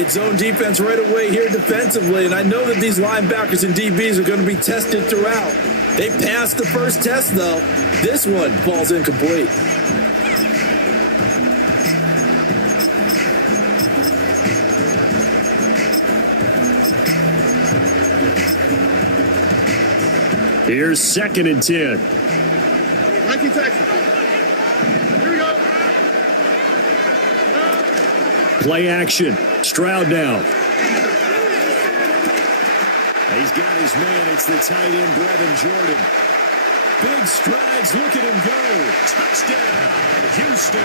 It's zone defense right away here defensively, and I know that these linebackers and DBs are going to be tested throughout. They passed the first test, though. This one falls incomplete. Here's 2nd and 10. Mikey Texas. Here we go. Play action. Stroud now. He's got his man. It's the tight end, Brevin Jordan. Big strides. Look at him go. Touchdown, Houston.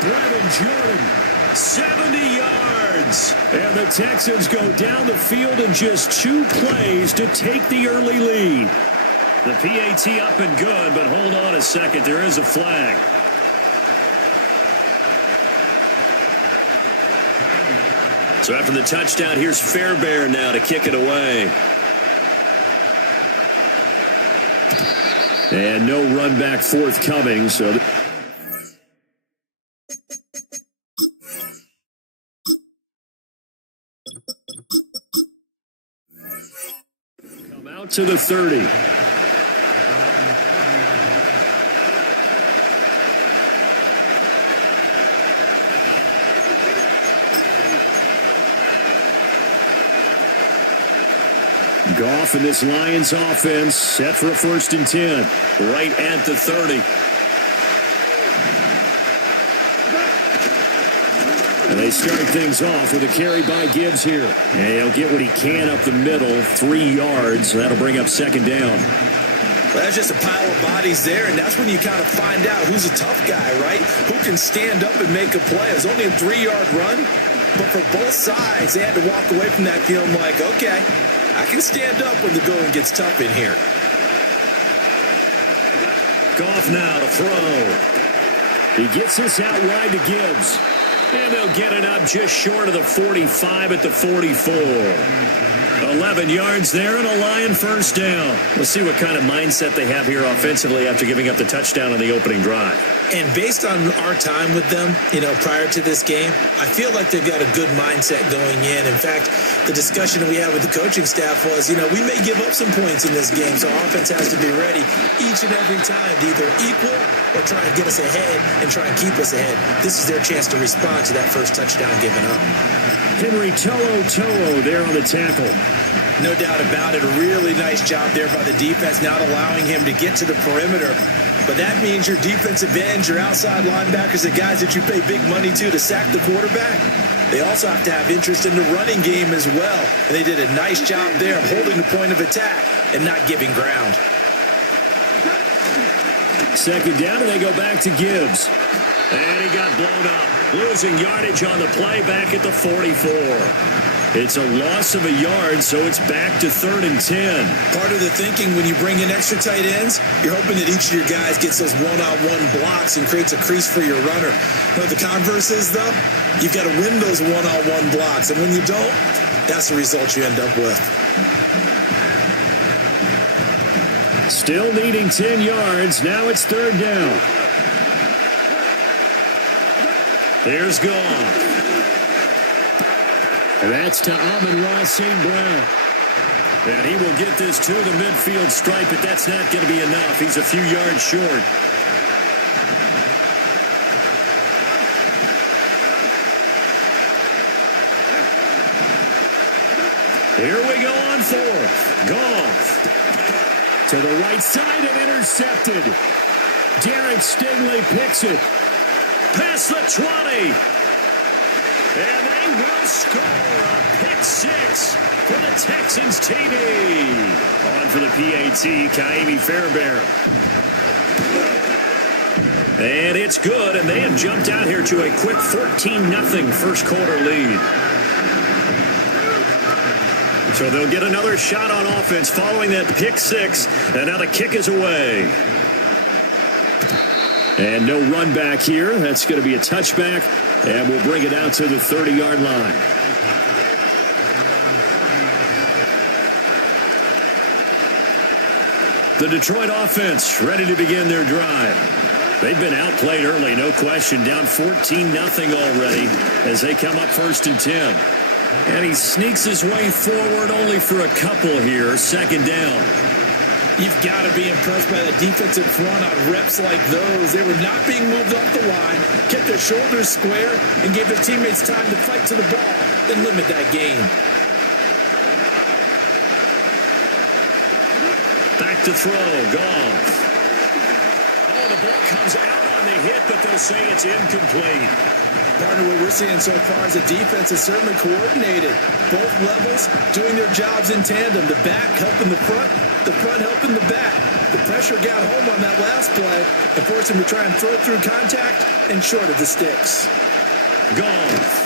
Brevin Jordan. 70 yards. And the Texans go down the field in just 2 plays to take the early lead. The PAT up and good, but hold on a second. There is a flag. So after the touchdown, here's Fairbairn now to kick it away. And no run back forthcoming, so... Come out to the 30. Goff and this Lions offense set for a 1st and 10. Right at the 30. And they start things off with a carry by Gibbs here. And he'll get what he can up the middle, 3 yards. That'll bring up 2nd down. Well, that's just a pile of bodies there, and that's when you kind of find out who's a tough guy, right? Who can stand up and make a play. It's only a 3-yard run, but for both sides, they had to walk away from that feeling like, okay, I can stand up when the going gets tough in here. Goff now to throw. He gets this out wide to Gibbs. And they'll get it up just short of the 45 at the 44. 11 yards there and a Lion 1st down. We'll see what kind of mindset they have here offensively after giving up the touchdown on the opening drive. And based on our time with them, prior to this game, I feel like they've got a good mindset going in. In fact, the discussion that we had with the coaching staff was, we may give up some points in this game, so offense has to be ready each and every time to either equal or try and get us ahead and try and keep us ahead. This is their chance to respond to that first touchdown given up. Henry To'o there on the tackle. No doubt about it. A really nice job there by the defense, not allowing him to get to the perimeter. But that means your defensive ends, your outside linebackers, the guys that you pay big money to sack the quarterback, they also have to have interest in the running game as well. And they did a nice job there of holding the point of attack and not giving ground. 2nd down, and they go back to Gibbs. And he got blown up. Losing yardage on the play back at the 44. It's a loss of a yard, so it's back to 3rd and 10. Part of the thinking when you bring in extra tight ends, you're hoping that each of your guys gets those one-on-one blocks and creates a crease for your runner. But the converse is, though, you've got to win those one-on-one blocks. And when you don't, that's the result you end up with. Still needing 10 yards. Now it's 3rd down. Here's Goff. And that's to Amon-Ra St. Brown. And he will get this to the midfield stripe, but that's not going to be enough. He's a few yards short. Here we go on 4th. Goff. To the right side and intercepted. Derek Stingley picks it. Past the 20. And they will score a pick 6 for the Texans TV. On for the PAT, Kaimi Fairbairn. And it's good, and they have jumped out here to a quick 14-0 first quarter lead. So they'll get another shot on offense following that pick 6, and now the kick is away. And no run back here. That's going to be a touchback, and we'll bring it out to the 30-yard line. The Detroit offense ready to begin their drive. They've been outplayed early, no question. Down 14-0 already as they come up 1st and 10. And he sneaks his way forward only for a couple here. 2nd down. You've got to be impressed by the defensive front on reps like those. They were not being moved off the line, kept their shoulders square, and gave their teammates time to fight to the ball and limit that gain. Back to throw. Goff. Oh, the ball comes out on the hit, but they'll say it's incomplete. Partner, what we're seeing so far is the defense is certainly coordinated. Both levels doing their jobs in tandem. The back helping the front helping the back. The pressure got home on that last play and forced him to try and throw through contact and short of the sticks. Goff.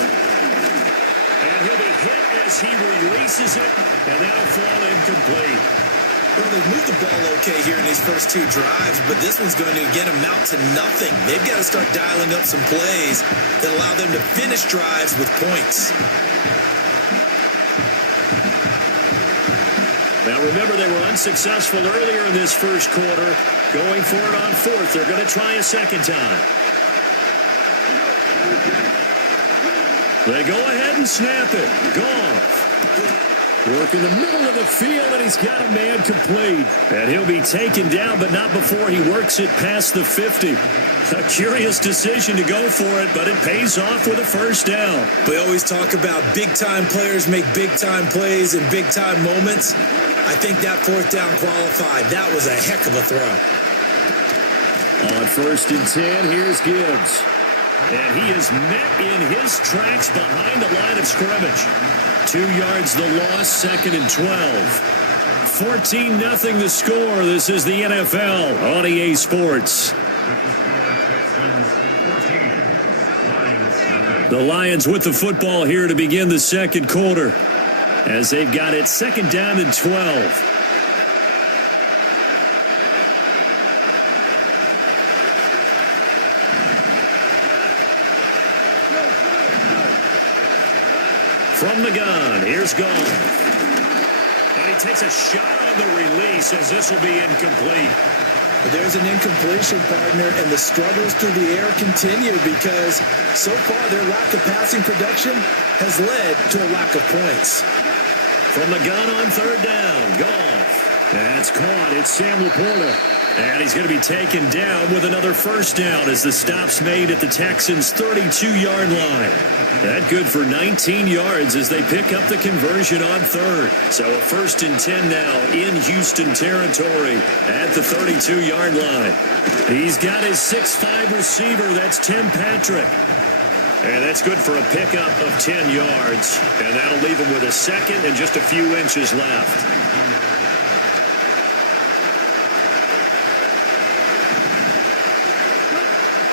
And he'll be hit as he releases it, and that'll fall incomplete. Well, they've moved the ball okay here in these first 2 drives, but this one's going to again amount to nothing. They've got to start dialing up some plays that allow them to finish drives with points. Now, remember, they were unsuccessful earlier in this first quarter. Going for it on 4th. They're going to try a 2nd time. They go ahead and snap it. Goff. Work in the middle of the field, and he's got a man complete. And he'll be taken down, but not before he works it past the 50. A curious decision to go for it, but it pays off with a 1st down. We always talk about big-time players make big-time plays in big-time moments. I think that 4th down qualified. That was a heck of a throw. On 1st and 10, here's Gibbs. And he is met in his tracks behind the line of scrimmage. 2 yards the loss, 2nd and 12. 14-0 the score. This is the NFL on EA Sports. The Lions with the football here to begin the 2nd quarter as they've got it 2nd down and 12. From the gun, here's Goff. And he takes a shot on the release as this will be incomplete. But there's an incompletion, partner, and the struggles through the air continue because so far their lack of passing production has led to a lack of points. From the gun on 3rd down, Goff. That's caught. It's Sam Laporta. And he's going to be taken down with another 1st down as the stop's made at the Texans' 32-yard line. That good for 19 yards as they pick up the conversion on 3rd. So a 1st and 10 now in Houston territory at the 32-yard line. He's got his 6'5 receiver. That's Tim Patrick. And that's good for a pickup of 10 yards. And that'll leave him with a 2nd and just a few inches left.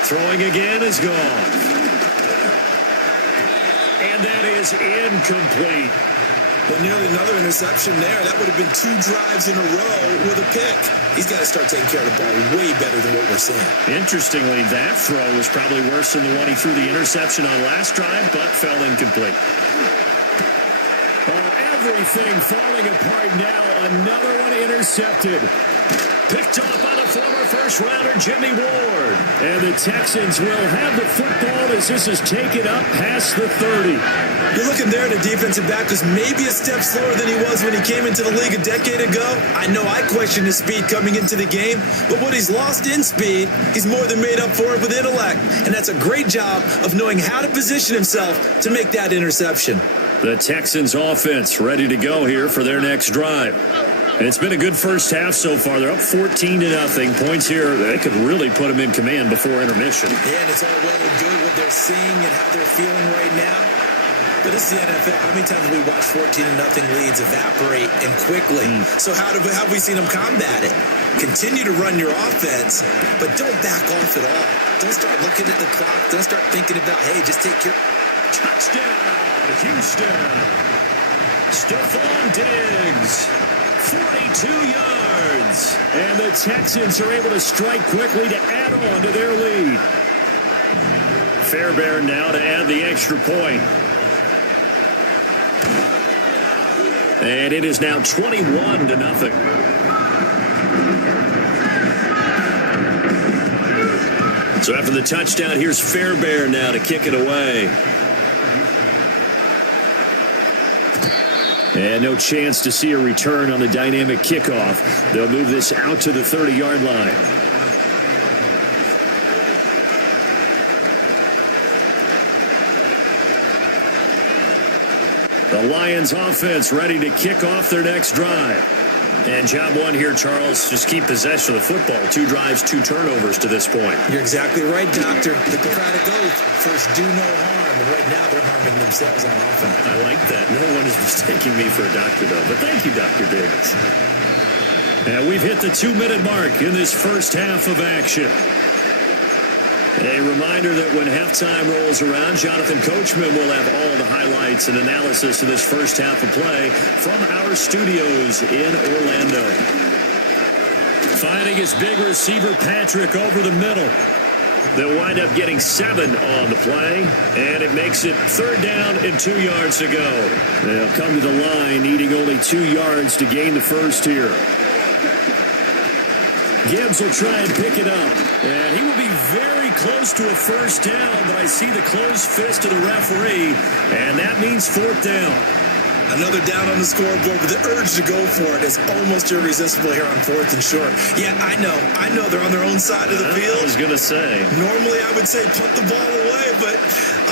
Throwing again is Goff. And that is incomplete. Well, nearly another interception there. That would have been 2 drives in a row with a pick. He's got to start taking care of the ball way better than what we're seeing. Interestingly, that throw was probably worse than the one he threw the interception on last drive, but fell incomplete. Oh, everything falling apart now. Another one intercepted. Picked off by the former first-rounder Jimmy Ward. And the Texans will have the football as this is taken up past the 30. You're looking there at a defensive back who's maybe a step slower than he was when he came into the league a decade ago. I know I questioned his speed coming into the game, but what he's lost in speed, he's more than made up for it with intellect. And that's a great job of knowing how to position himself to make that interception. The Texans offense ready to go here for their next drive. It's been a good first half so far. They're up 14-0. Points here, they could really put them in command before intermission. Yeah, and it's all well and good what they're seeing and how they're feeling right now. But this is the NFL. How many times have we watched 14-0 leads evaporate and quickly? So how have we seen them combat it? Continue to run your offense, but don't back off at all. Don't start looking at the clock. Don't start thinking about, hey, just take your... Touchdown, Houston. Stephon Diggs. 42 yards. And the Texans are able to strike quickly to add on to their lead. Fairbairn now to add the extra point. And it is now 21-0. So after the touchdown, here's Fairbairn now to kick it away. And no chance to see a return on the dynamic kickoff. They'll move this out to the 30-yard line. The Lions offense ready to kick off their next drive. And job one here, Charles, just keep possession of the football. 2 drives, 2 turnovers to this point. You're exactly right, Doctor. Hippocratic oath. First, do no harm. And right now, they're harming themselves on offense. I like that. No one is mistaking me for a doctor, though. But thank you, Dr. Davis. And we've hit the 2-minute mark in this first half of action. A reminder that when halftime rolls around, Jonathan Coachman will have all the highlights and analysis of this first half of play from our studios in Orlando. Finding his big receiver, Patrick, over the middle. They'll wind up getting 7 on the play, and it makes it 3rd down and 2 yards to go. They'll come to the line needing only 2 yards to gain the first here. Gibbs will try and pick it up, and he will be very close to a first down, but I see the closed fist of the referee, and that means 4th down. Another down on the scoreboard, but the urge to go for it is almost irresistible here on 4th and short. Yeah, I know they're on their own side of the field. I was going to say. Normally I would say punt the ball away, but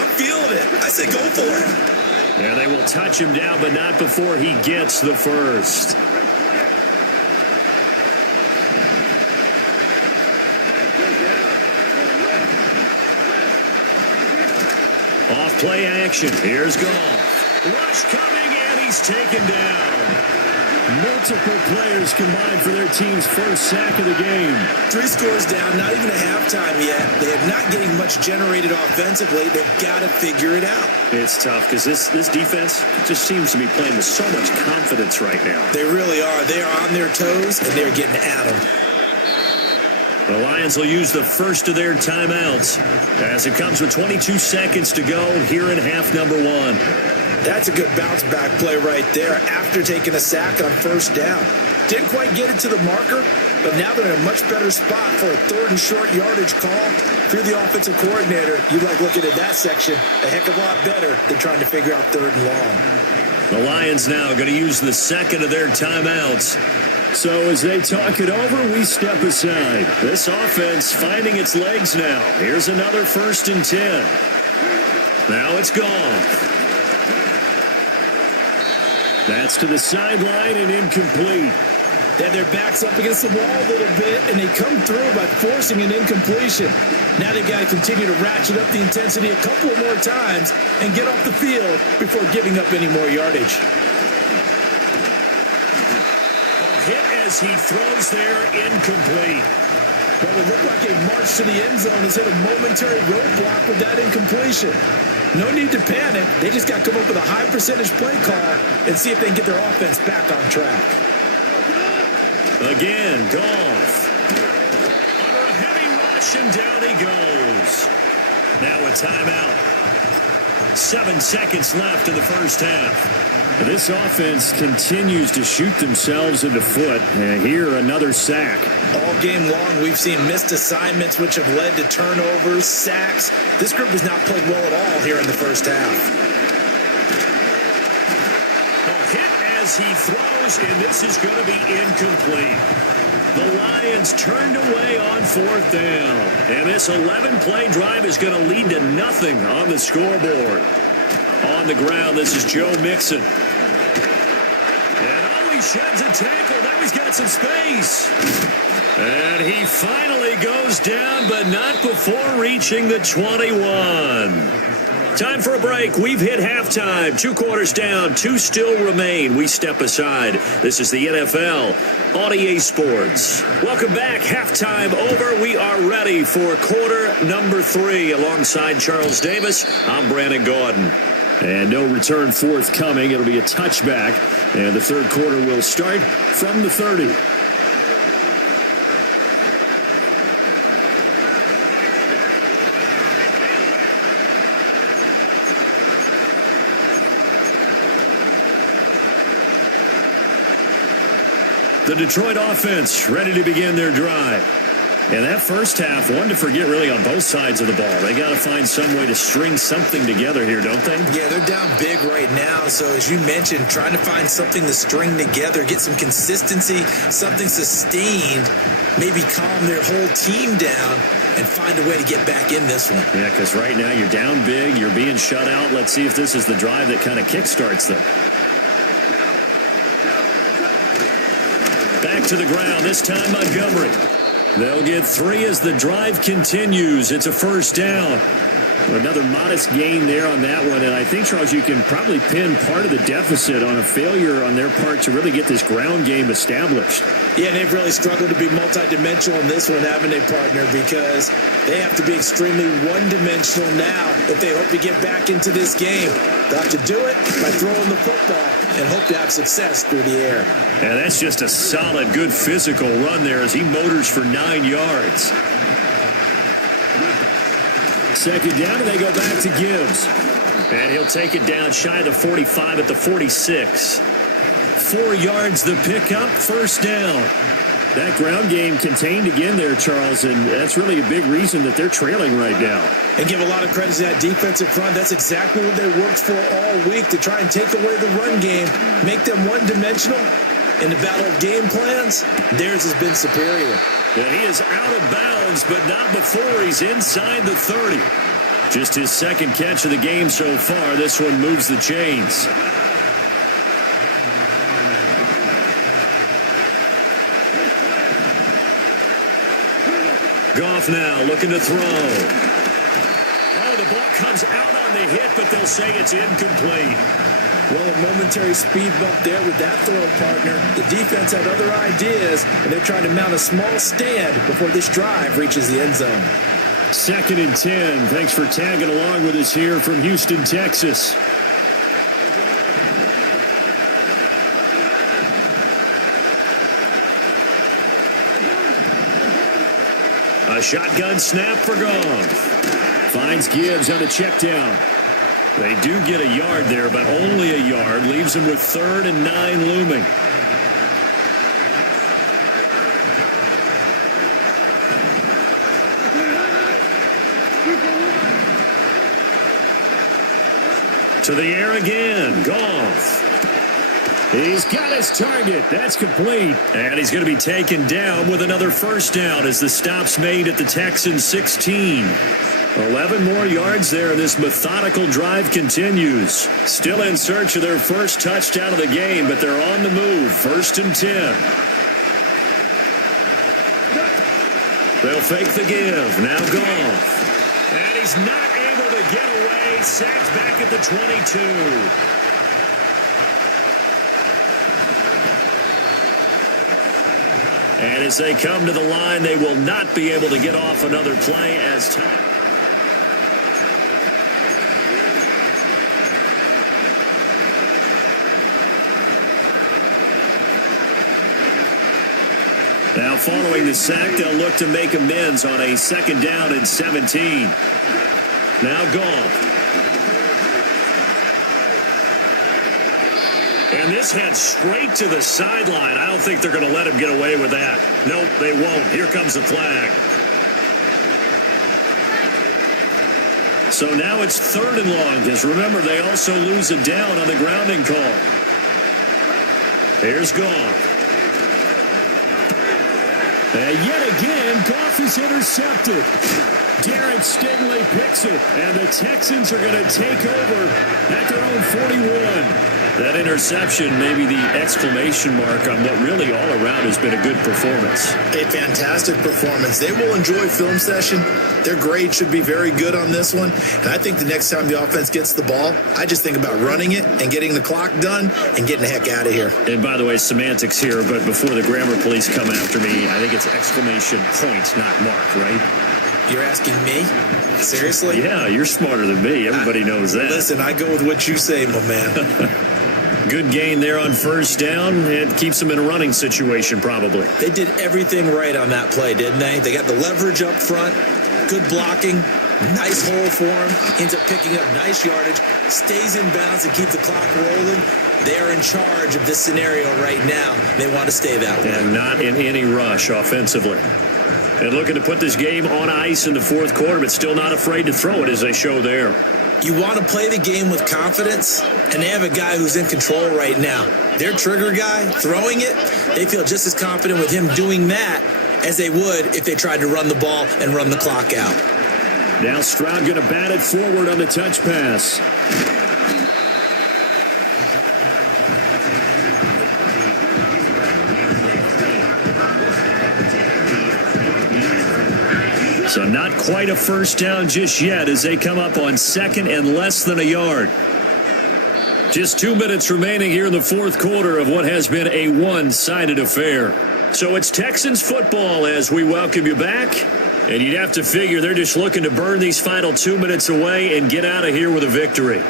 I'm feeling it. I say go for it. Yeah, they will touch him down, but not before he gets the first. Off play action. Here's Goff. Rush coming, and he's taken down. Multiple players combined for their team's first sack of the game. 3 scores down, not even a halftime yet. They are not getting much generated offensively. They've got to figure it out. It's tough because this defense just seems to be playing with so much confidence right now. They really are. They are on their toes, and they're getting at them. The Lions will use the first of their timeouts as it comes with 22 seconds to go here in half number 1. That's a good bounce-back play right there after taking a sack on 1st down. Didn't quite get it to the marker, but now they're in a much better spot for a 3rd and short yardage call. If you're the offensive coordinator, you like looking at that section a heck of a lot better than trying to figure out 3rd and long. The Lions now going to use the second of their timeouts. So as they talk it over, we step aside. This offense finding its legs now. Here's another 1st and 10. Now it's Goff. That's to the sideline and incomplete. They have their backs up against the wall a little bit, and they come through by forcing an incompletion. Now they've got to continue to ratchet up the intensity a couple more times and get off the field before giving up any more yardage. Hit as he throws there, incomplete. What would look like a march to the end zone has hit a momentary roadblock with that incompletion. No need to panic. They just got to come up with a high percentage play call and see if they can get their offense back on track. Again, Goff. Under a heavy rush, and down he goes. Now a timeout. 7 seconds left in the first half. This offense continues to shoot themselves in the foot. And here, another sack. All game long, we've seen missed assignments, which have led to turnovers, sacks. This group has not played well at all here in the first half. A hit as he throws, and this is going to be incomplete. The Lions turned away on 4th down. And this 11-play drive is going to lead to nothing on the scoreboard. On the ground, this is Joe Mixon. And he sheds a tackle. Now he's got some space. And he finally goes down, but not before reaching the 21. Time for a break. We've hit halftime. 2 quarters down. 2 still remain. We step aside. This is the NFL on EA Sports. Welcome back. Halftime over. We are ready for quarter number 3. Alongside Charles Davis, I'm Brandon Gordon. And no return forthcoming. It'll be a touchback. And the third quarter will start from the 30. The Detroit offense ready to begin their drive. And that first half, one to forget really on both sides of the ball. They got to find some way to string something together here, don't they? Yeah, they're down big right now. So as you mentioned, trying to find something to string together, get some consistency, something sustained, maybe calm their whole team down and find a way to get back in this one. Yeah, because right now you're down big, you're being shut out. Let's see if this is the drive that kind of kickstarts them. Back to the ground, this time Montgomery. They'll get 3 as the drive continues. It's a first down. Another modest gain there on that one. And I think, Charles, you can probably pin part of the deficit on a failure on their part to really get this ground game established. Yeah, they've really struggled to be multidimensional in this one, haven't they, partner? Because they have to be extremely one-dimensional now if they hope to get back into this game. They'll have to do it by throwing the football and hope to have success through the air. Yeah, that's just a solid, good physical run there as he motors for 9 yards. Second down, and they go back to Gibbs. And he'll take it down shy of the 45 at the 46. 4 yards the pickup, first down. That ground game contained again there, Charles, and that's really a big reason that they're trailing right now. And give a lot of credit to that defensive front. That's exactly what they worked for all week, to try and take away the run game, make them one-dimensional. In the battle of game plans, theirs has been superior. And he is out of bounds, but not before he's inside the 30. Just his second catch of the game so far. This one moves the chains. Goff now looking to throw. Oh, the ball comes out on the hit, but they'll say it's incomplete. Well, a momentary speed bump there with that throw, partner. The defense had other ideas, and they're trying to mount a small stand before this drive reaches the end zone. 2nd and 10. Thanks for tagging along with us here from Houston, Texas. A shotgun snap for Goff. Finds Gibbs on a check down. They do get a yard there, but only a yard. Leaves them with 3rd and 9 looming. To the air again. Goff. He's got his target. That's complete. And he's going to be taken down with another first down as the stop's made at the Texans 16. 11 more yards there, and this methodical drive continues. Still in search of their first touchdown of the game, but they're on the move. 1st and 10. They'll fake the give. Now Goff. And he's not able to get away. Sacked back at the 22. And as they come to the line, they will not be able to get off another play as time. Now following the sack, they'll look to make amends on a 2nd down and 17. Now Goff. And this heads straight to the sideline. I don't think they're going to let him get away with that. Nope, they won't. Here comes the flag. So now it's 3rd and long, because remember, they also lose a down on the grounding call. Here's Goff. And yet again, Goff is intercepted. Garrett Stingley picks it, and the Texans are going to take over at their own 41. That interception may be the exclamation mark on what really all around has been a good performance. A fantastic performance. They will enjoy film session. Their grade should be very good on this one. And I think the next time the offense gets the ball, I just think about running it and getting the clock done and getting the heck out of here. And by the way, semantics here, but before the grammar police come after me, I think it's exclamation point, not mark, right? You're asking me? Seriously? Yeah, you're smarter than me. Everybody knows that. Listen, I go with what you say, my man. Good gain there on first down. It keeps them in a running situation, probably. They did everything right on that play, didn't they? They got the leverage up front, good blocking, nice hole for him, ends up picking up nice yardage, stays in bounds and keep the clock rolling. They are in charge of this scenario right now. They want to stay that way. And not in any rush offensively. And looking to put this game on ice in the fourth quarter, but still not afraid to throw it as they show there. You want to play the game with confidence, and they have a guy who's in control right now. Their trigger guy, throwing it, they feel just as confident with him doing that as they would if they tried to run the ball and run the clock out. Now Stroud going to bat it forward on the touch pass. So not quite a first down just yet as they come up on second and less than a yard. Just 2 minutes remaining here in the fourth quarter of what has been a one-sided affair. So it's Texans football as we welcome you back. And you'd have to figure they're just looking to burn these final 2 minutes away and get out of here with a victory.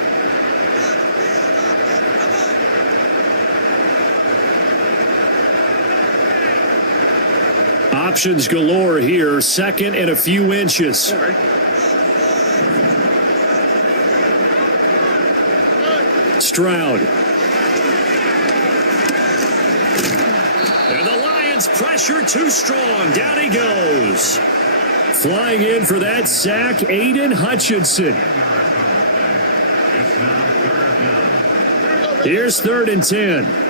Options galore here. Second and a few inches. Stroud. And the Lions pressure too strong. Down he goes. Flying in for that sack, Aiden Hutchinson. Here's 3rd and 10.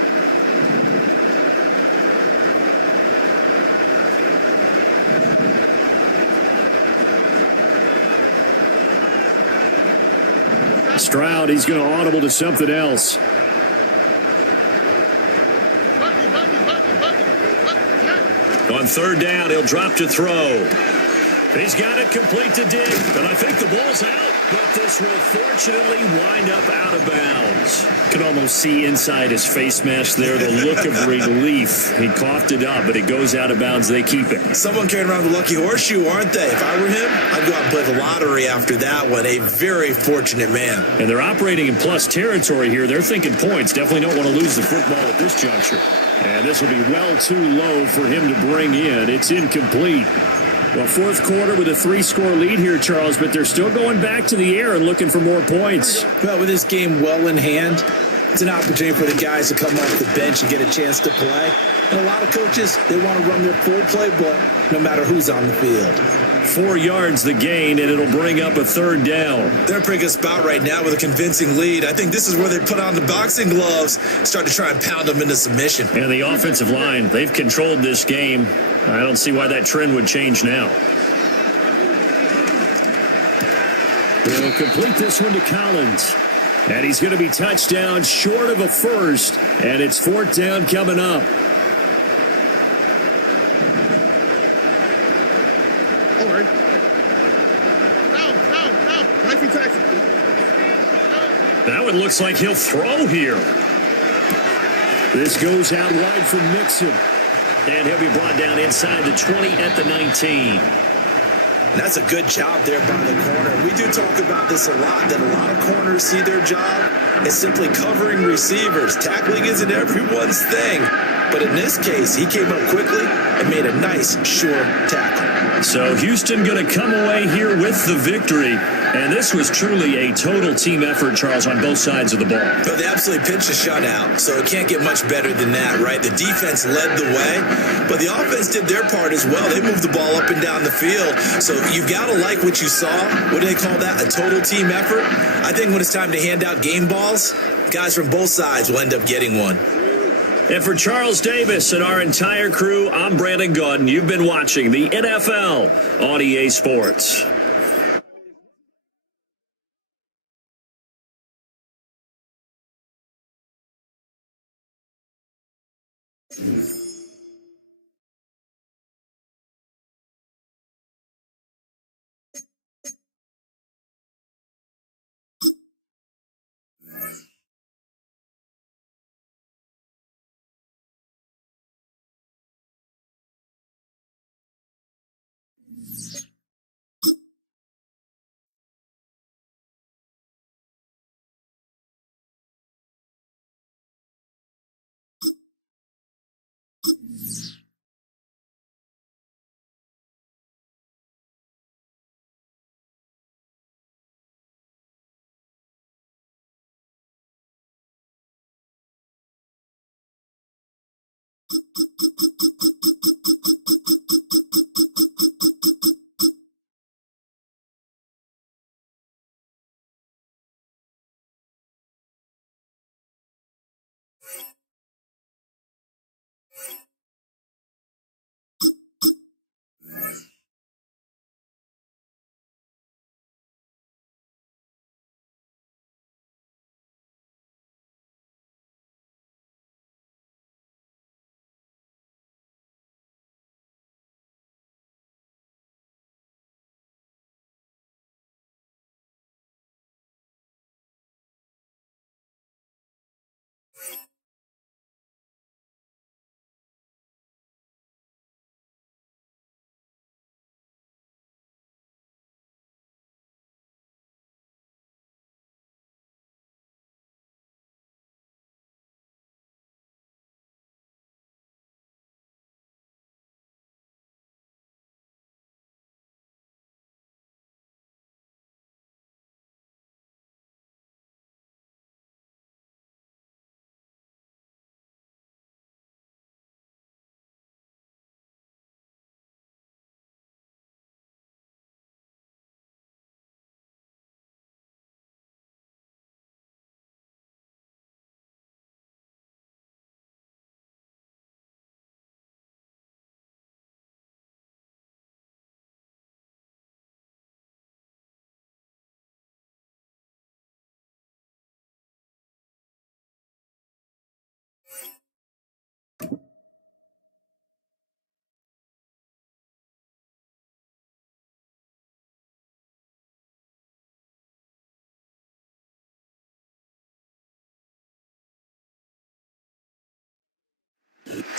Stroud, he's going to audible to something else. On 3rd down, he'll drop to throw. He's got it complete to Dig, and I think the ball's out, but this will fortunately wind up out of bounds. Can almost see inside his face mask there the look of relief. He coughed it up, but it goes out of bounds. They keep it. Someone carrying around the lucky horseshoe, aren't they? If I were him, I'd go out and play the lottery after that one. A very fortunate man. And they're operating in plus territory here. They're thinking points. Definitely don't want to lose the football at this juncture. And this will be well too low for him to bring in. It's incomplete. Well, fourth quarter with a 3-score lead here, Charles, but they're still going back to the air and looking for more points. Well, with this game well in hand, it's an opportunity for the guys to come off the bench and get a chance to play. And a lot of coaches, they want to run their full playbook no matter who's on the field. 4 yards the gain, and it'll bring up a 3rd down. They're picking a spot right now with a convincing lead. I think this is where they put on the boxing gloves, start to try and pound them into submission. And the offensive line, they've controlled this game. I don't see why that trend would change now. They'll complete this one to Collins. And he's going to be touchdown short of a first. And it's 4th down coming up. That one looks like he'll throw here. This goes out wide from Mixon. And he'll be brought down inside the 20 at the 19. And that's a good job there by the corner. We do talk about this a lot, that a lot of corners see their job as simply covering receivers. Tackling isn't everyone's thing. But in this case, he came up quickly and made a nice, sure tackle. So Houston going to come away here with the victory. And this was truly a total team effort, Charles, on both sides of the ball. But they absolutely pitched a shutout, so it can't get much better than that, right? The defense led the way, but the offense did their part as well. They moved the ball up and down the field. So you've got to like what you saw. What do they call that? A total team effort? I think when it's time to hand out game balls, guys from both sides will end up getting one. And for Charles Davis and our entire crew, I'm Brandon Gaudin. You've been watching the NFL on EA Sports.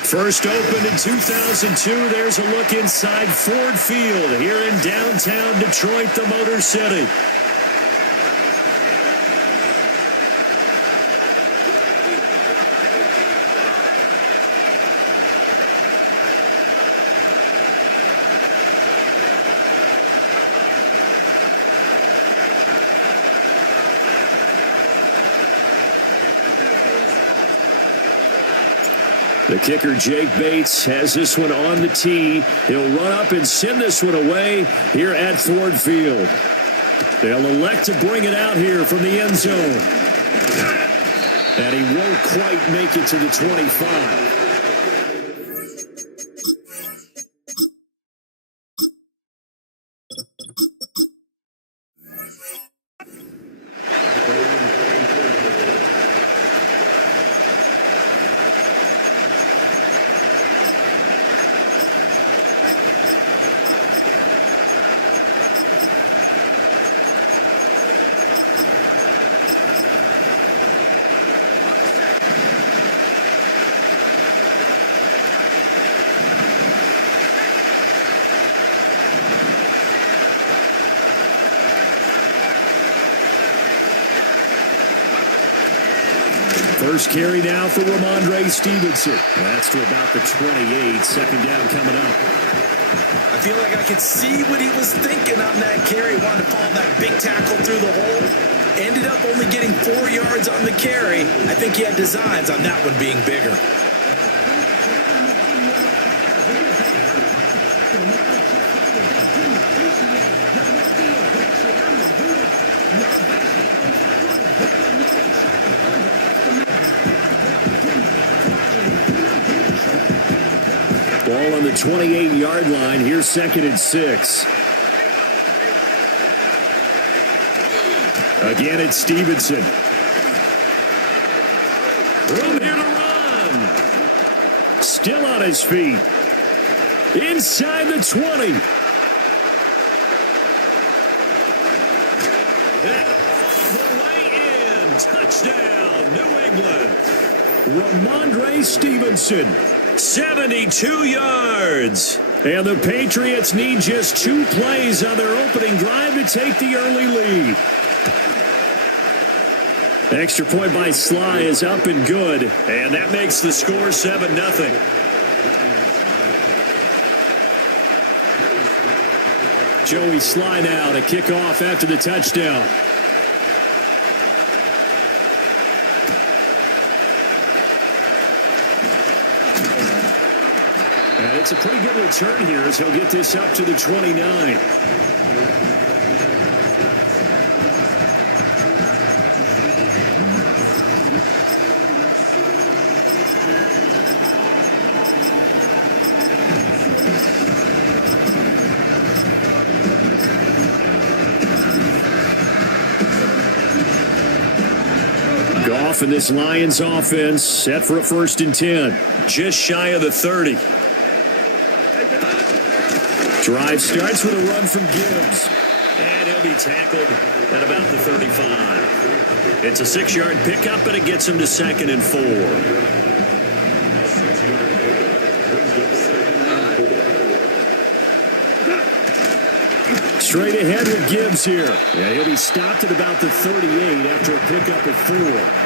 First opened in 2002. There's a look inside Ford Field here in downtown Detroit, the Motor City. The kicker, Jake Bates, has this one on the tee. He'll run up and send this one away here at Ford Field. They'll elect to bring it out here from the end zone. And he won't quite make it to the 25. First carry now for Ramondre Stevenson. That's to about the 28. Second down coming up. I feel like I could see what he was thinking on that carry. Wanted to follow that big tackle through the hole. Ended up only getting 4 yards on the carry. I think he had designs on that one being bigger. Ball on the 28-yard line. Here's 2nd and 6. Again, it's Stevenson. Room here to run. Still on his feet. Inside the 20. And all the way in. Touchdown, New England. Ramondre Stevenson. 72 yards. And the Patriots need just 2 plays on their opening drive to take the early lead. Extra point by Sly is up and good. And that makes the score 7-0. Joey Sly now to kick off after the touchdown. And it's a pretty good return here as he'll get this up to the 29. Goff and this Lions offense set for a 1st and 10. Just shy of the 30. Drive starts with a run from Gibbs. And he'll be tackled at about the 35. It's a 6-yard pickup, and it gets him to 2nd and 4. Straight ahead with Gibbs here. Yeah, he'll be stopped at about the 38 after a pickup of 4.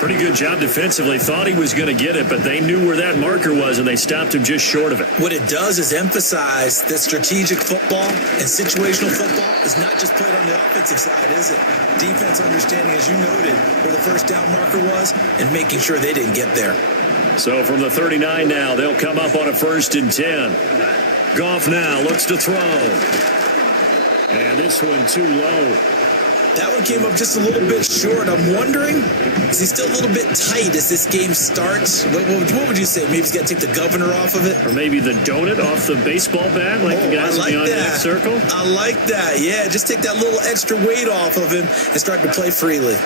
Pretty good job defensively. Thought he was going to get it, but they knew where that marker was, and they stopped him just short of it. What it does is emphasize that strategic football and situational football is not just played on the offensive side, is it? Defense understanding, as you noted, where the first down marker was and making sure they didn't get there. So from the 39 now, they'll come up on a 1st and 10. Goff now looks to throw. And this one too low. That one came up just a little bit short. I'm wondering, is he still a little bit tight as this game starts? What would you say? Maybe he's got to take the governor off of it? Or maybe the donut off the baseball bat, like the guys in the on-deck circle? I like that. Yeah, just take that little extra weight off of him and start to play freely.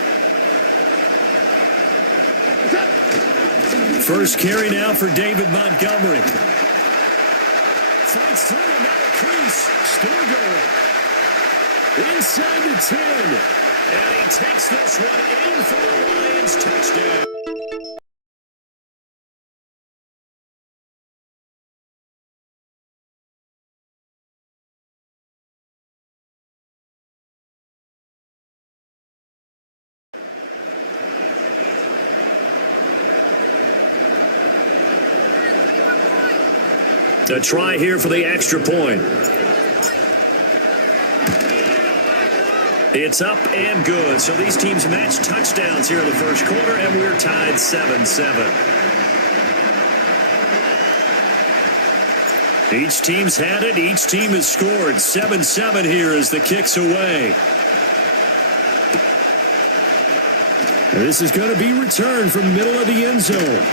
First carry now for David Montgomery. Fights through another crease. Still going. Inside the 10. And he takes this one in for the Lions touchdown. A try here for the extra point. It's up and good. So these teams match touchdowns here in the first quarter, and we're tied 7-7. Each team's had it. Each team has scored. 7-7 here as the kick's away. And this is going to be returned from the middle of the end zone.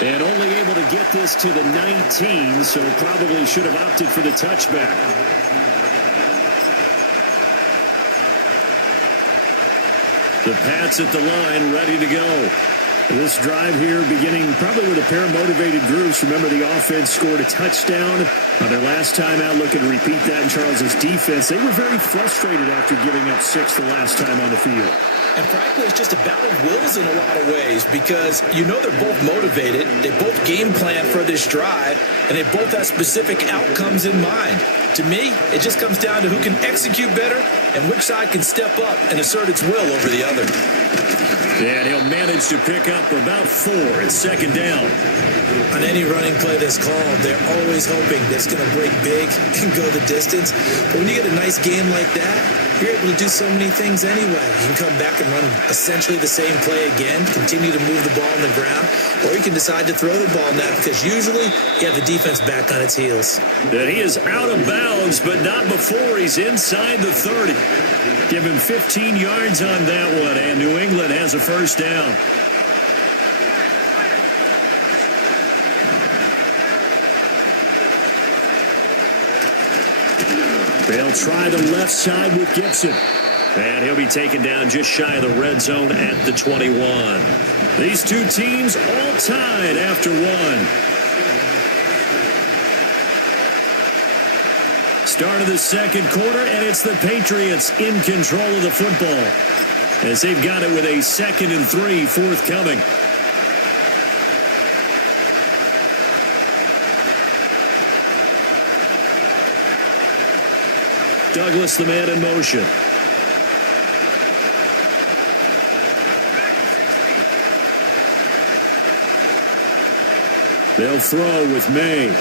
And only able to get this to the 19, so probably should have opted for the touchback. The Pats at the line, ready to go. This drive here beginning probably with a pair of motivated groups. Remember, the offense scored a touchdown on their last time out. Looking to repeat that in Charles's defense. They were very frustrated after giving up 6 the last time on the field. And frankly, it's just a battle of wills in a lot of ways because you know they're both motivated. They both game plan for this drive, and they both have specific outcomes in mind. To me, it just comes down to who can execute better and which side can step up and assert its will over the other. And he'll manage to pick up about 4 at second down. On any running play that's called, they're always hoping that it's going to break big and go the distance. But when you get a nice game like that, you're able to do so many things anyway. You can come back and run essentially the same play again, continue to move the ball on the ground, or you can decide to throw the ball now because usually you have the defense back on its heels. And he is out of bounds, but not before he's inside the 30. Give him 15 yards on that one, and New England has a first down. They'll try the left side with Gibson. And he'll be taken down just shy of the red zone at the 21. These two teams all tied after one. Start of the second quarter, and it's the Patriots in control of the football as they've got it with a 2nd and 3 forthcoming. Douglas, the man in motion. They'll throw with May.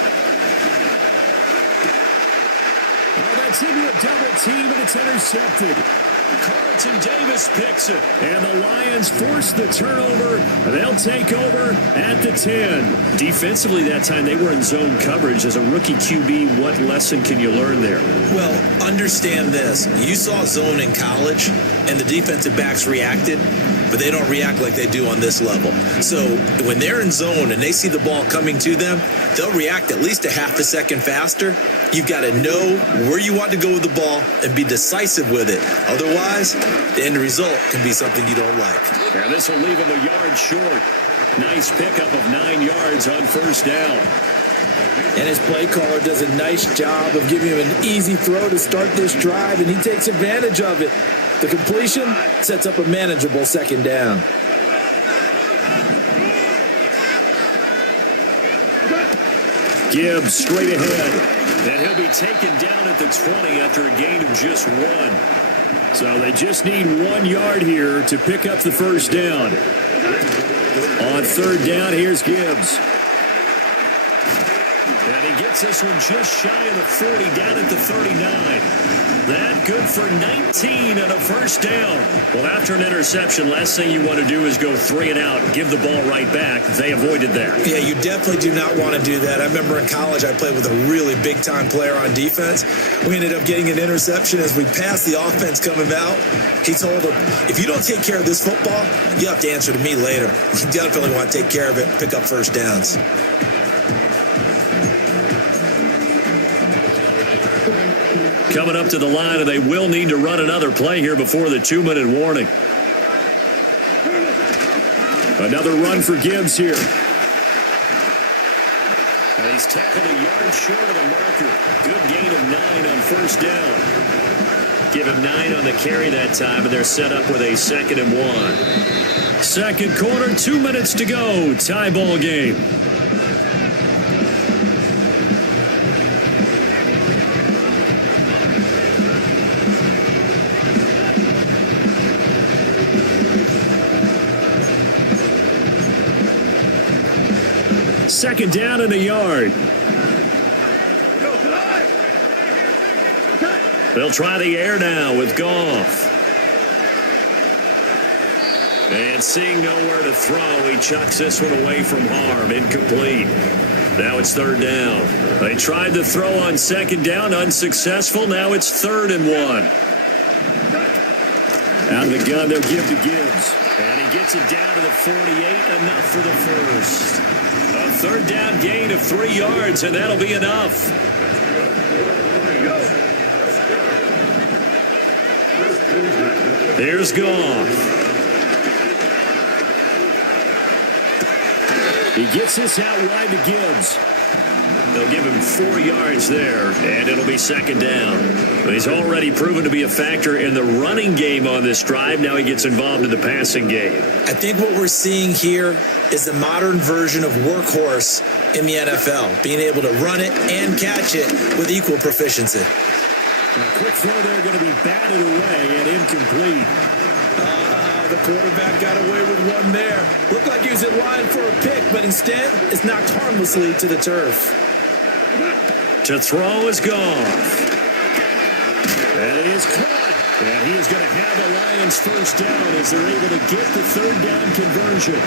Oh, that's into a double team, and it's intercepted. Carlton Davis picks it. And the Lions force the turnover. They'll take over at the 10. Defensively that time, they were in zone coverage. As a rookie QB, what lesson can you learn there? Well, understand this. You saw zone in college, and the defensive backs reacted, but they don't react like they do on this level. So when they're in zone and they see the ball coming to them, they'll react at least a half a second faster. You've got to know where you want to go with the ball and be decisive with it. Otherwise, the end result can be something you don't like. Yeah, this will leave him a yard short. Nice pickup of 9 yards on first down. And his play caller does a nice job of giving him an easy throw to start this drive, and he takes advantage of it. The completion sets up a manageable second down. Gibbs straight ahead. And he'll be taken down at the 20 after a gain of just 1. So they just need 1 yard here to pick up the first down. On third down, here's Gibbs. And he gets this one just shy of the 40, down at the 39. That good for 19 and a first down. Well, after an interception, last thing you want to do is go 3 and out, give the ball right back. They avoided that. Yeah, you definitely do not want to do that. I remember in college I played with a really big-time player on defense. We ended up getting an interception as we passed the offense coming out. He told him, if you don't take care of this football, you have to answer to me later. You definitely want to take care of it, pick up first downs. Coming up to the line, and they will need to run another play here before the 2-minute warning. Another run for Gibbs here. And he's tackled a yard short of the marker. Good gain of 9 on first down. Give him 9 on the carry that time, and they're set up with a 2nd and 1. Second quarter, 2 minutes to go. Tie ball game. Second down and a yard. They'll try the air now with Goff. And seeing nowhere to throw, he chucks this one away from harm. Incomplete. Now it's third down. They tried to throw on second down, unsuccessful. Now it's 3rd and 1. Out of the gun, they'll give to Gibbs. And he gets it down to the 48, enough for the first. A third down gain of 3 yards, and that'll be enough. Here's Goff. He gets this out wide to Gibbs. They'll give him 4 yards there, and it'll be second down. But he's already proven to be a factor in the running game on this drive. Now he gets involved in the passing game. I think what we're seeing here is the modern version of workhorse in the NFL, being able to run it and catch it with equal proficiency. A quick throw there going to be batted away and incomplete. The quarterback got away with one there. Looked like he was in line for a pick, but instead it's knocked harmlessly to the turf. To throw is Goff. That is caught. And he is going to have the Lions first down as they're able to get the third down conversion.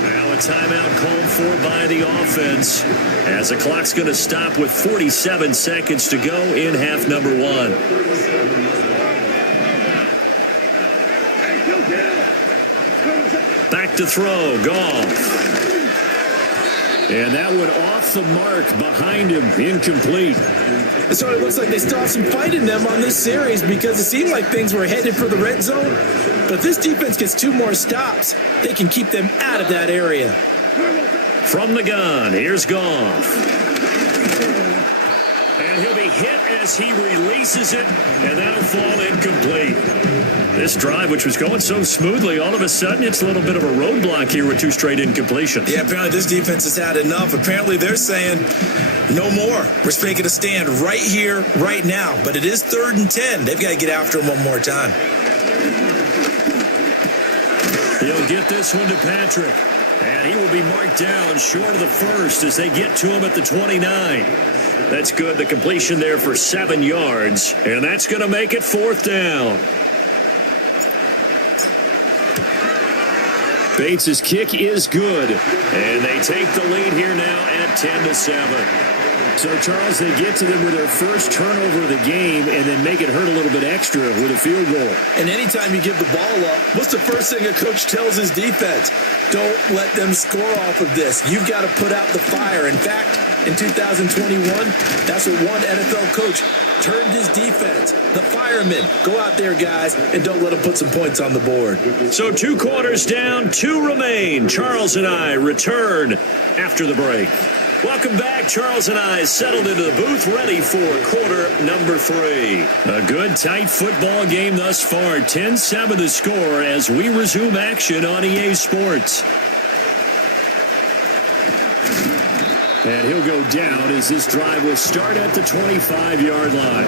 Now a timeout called for by the offense as the clock's going to stop with 47 seconds to go in half number 1. Back to throw, Goff. And that one off the mark behind him, incomplete. So it looks like they still have some fight in them on this series because it seemed like things were headed for the red zone. But this defense gets 2 more stops. They can keep them out of that area. From the gun, here's Goff. And he'll be hit as he releases it, and that'll fall incomplete. This drive, which was going so smoothly, all of a sudden it's a little bit of a roadblock here with 2 straight incompletions. Yeah, apparently this defense has had enough. Apparently they're saying no more. We're making a stand right here, right now. But it is 3rd and 10. They've got to get after him one more time. He'll get this one to Patrick. And he will be marked down short of the first as they get to him at the 29. That's good. The completion there for 7 yards. And that's going to make it 4th down. Bates' kick is good. And they take the lead here now at 10-7. So, Charles, they get to them with their first turnover of the game and then make it hurt a little bit extra with a field goal. And anytime you give the ball up, what's the first thing a coach tells his defense? Don't let them score off of this. You've got to put out the fire. In fact, in 2021, that's what one NFL coach turned his defense. The firemen. Go out there, guys, and don't let them put some points on the board. So 2 quarters down, 2 remain. Charles and I return after the break. Welcome back. Charles and I settled into the booth, ready for quarter number 3. A good, tight football game thus far. 10-7 the score as we resume action on EA Sports. And he'll go down as this drive will start at the 25-yard line.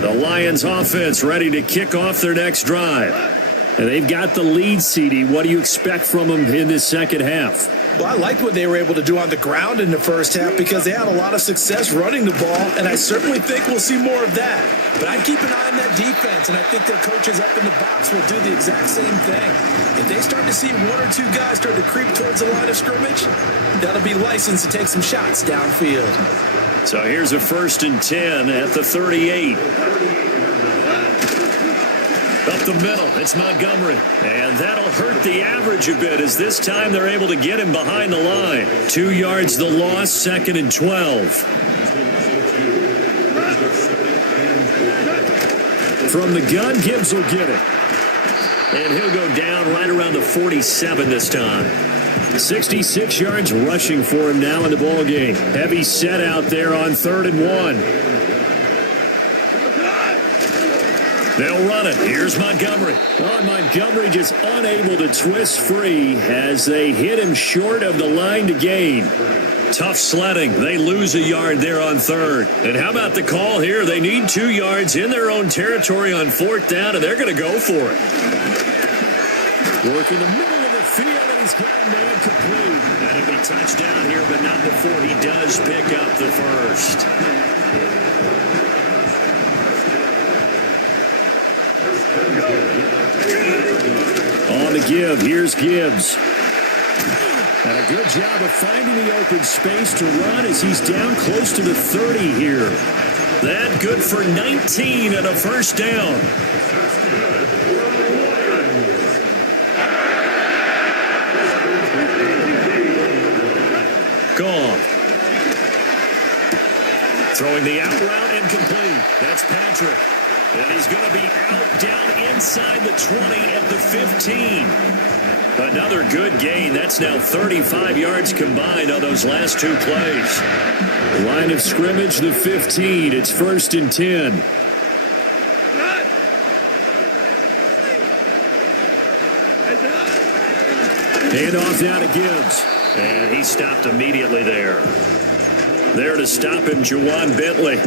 The Lions offense ready to kick off their next drive. And they've got the lead, CD. What do you expect from them in this second half? Well, I liked what they were able to do on the ground in the first half because they had a lot of success running the ball, and I certainly think we'll see more of that. But I'd keep an eye on that defense, and I think their coaches up in the box will do the exact same thing. If they start to see 1 or 2 guys start to creep towards the line of scrimmage, that'll be licensed to take some shots downfield. So here's a 1st and 10 at the 38. Up the middle, it's Montgomery. And that'll hurt the average a bit as this time they're able to get him behind the line. 2 yards the loss, 2nd and 12. From the gun, Gibbs will get it. And he'll go down right around the 47 this time. 66 yards rushing for him now in the ball game. Heavy set out there on 3rd and 1. They'll run it. Here's Montgomery. Oh, Montgomery just unable to twist free as they hit him short of the line to gain. Tough sledding. They lose a yard there on 3rd. And how about the call here? They need 2 yards in their own territory on 4th down, and they're going to go for it. Work in the middle of the field, and he's got a man complete. And it'll be touchdown here, but not before he does pick up the first. On the give, here's Gibbs. And a good job of finding the open space to run as he's down close to the 30 here. That good for 19 and a first down. Gone. Throwing the out route and complete. That's Patrick. And he's going to be out down inside the 20 at the 15. Another good gain. That's now 35 yards combined on those last two plays. Line of scrimmage, the 15. It's 1st and 10. Hand off now to Gibbs. And he stopped immediately there. There to stop him, Juwan Bentley.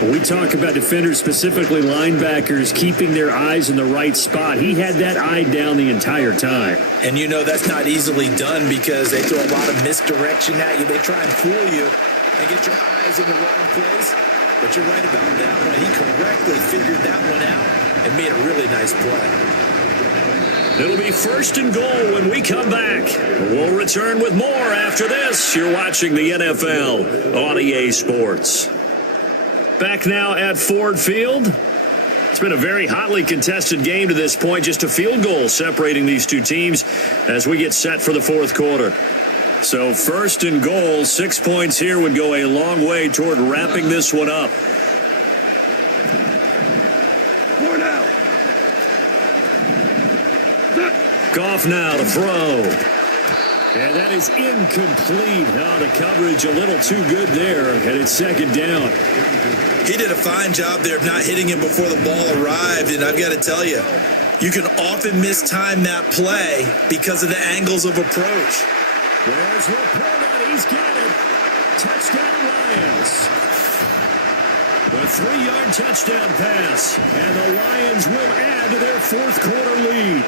When we talk about defenders, specifically linebackers, keeping their eyes in the right spot, he had that eye down the entire time. And you know that's not easily done because they throw a lot of misdirection at you. They try and fool you and get your eyes in the wrong place. But you're right about that one. He correctly figured that one out and made a really nice play. It'll be 1st and goal when we come back. We'll return with more after this. You're watching the NFL on EA Sports. Back now at Ford Field. It's been a very hotly contested game to this point. Just a field goal separating these two teams as we get set for the fourth quarter. So 1st and goal, 6 points here would go a long way toward wrapping this one up. Goff now to throw. And that is incomplete. The coverage a little too good there. And it's 2nd down. He did a fine job there of not hitting him before the ball arrived. And I've got to tell you, you can often mistime that play because of the angles of approach. There's Laporta. He's got it. Touchdown Lions. The 3-yard touchdown pass. And the Lions will add to their fourth quarter lead.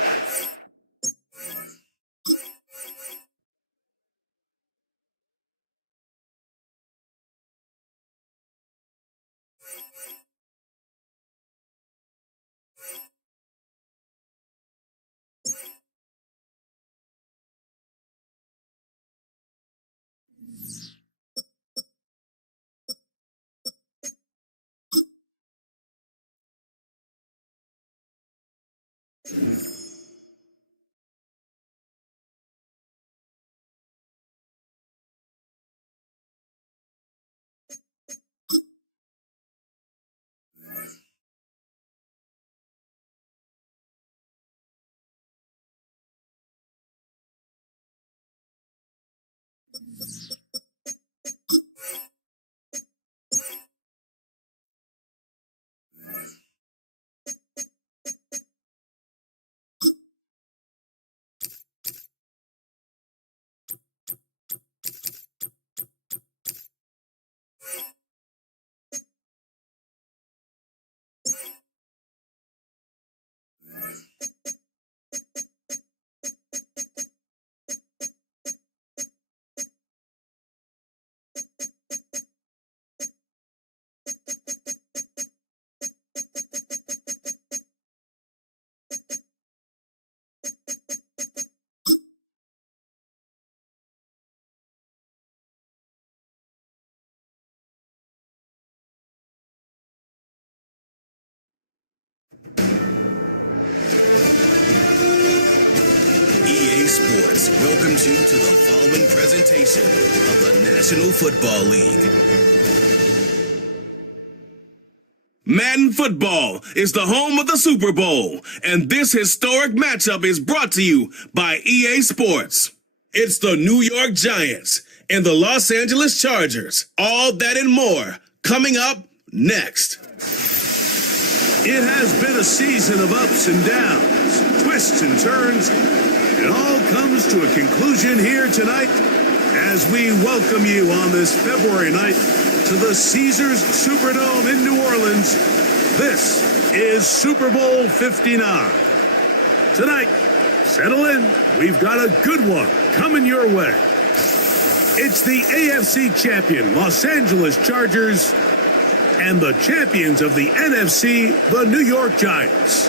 EA Sports welcomes you to the following presentation of the National Football League. Madden Football is the home of the Super Bowl, and this historic matchup is brought to you by EA Sports. It's the New York Giants and the Los Angeles Chargers. All that and more coming up next. It has been a season of ups and downs, twists and turns. It all comes to a conclusion here tonight as we welcome you on this February night to the Caesars Superdome in New Orleans. This is Super Bowl 59. Tonight, settle in. We've got a good one coming your way. It's the AFC champion, Los Angeles Chargers, and the champions of the NFC, the New York Giants.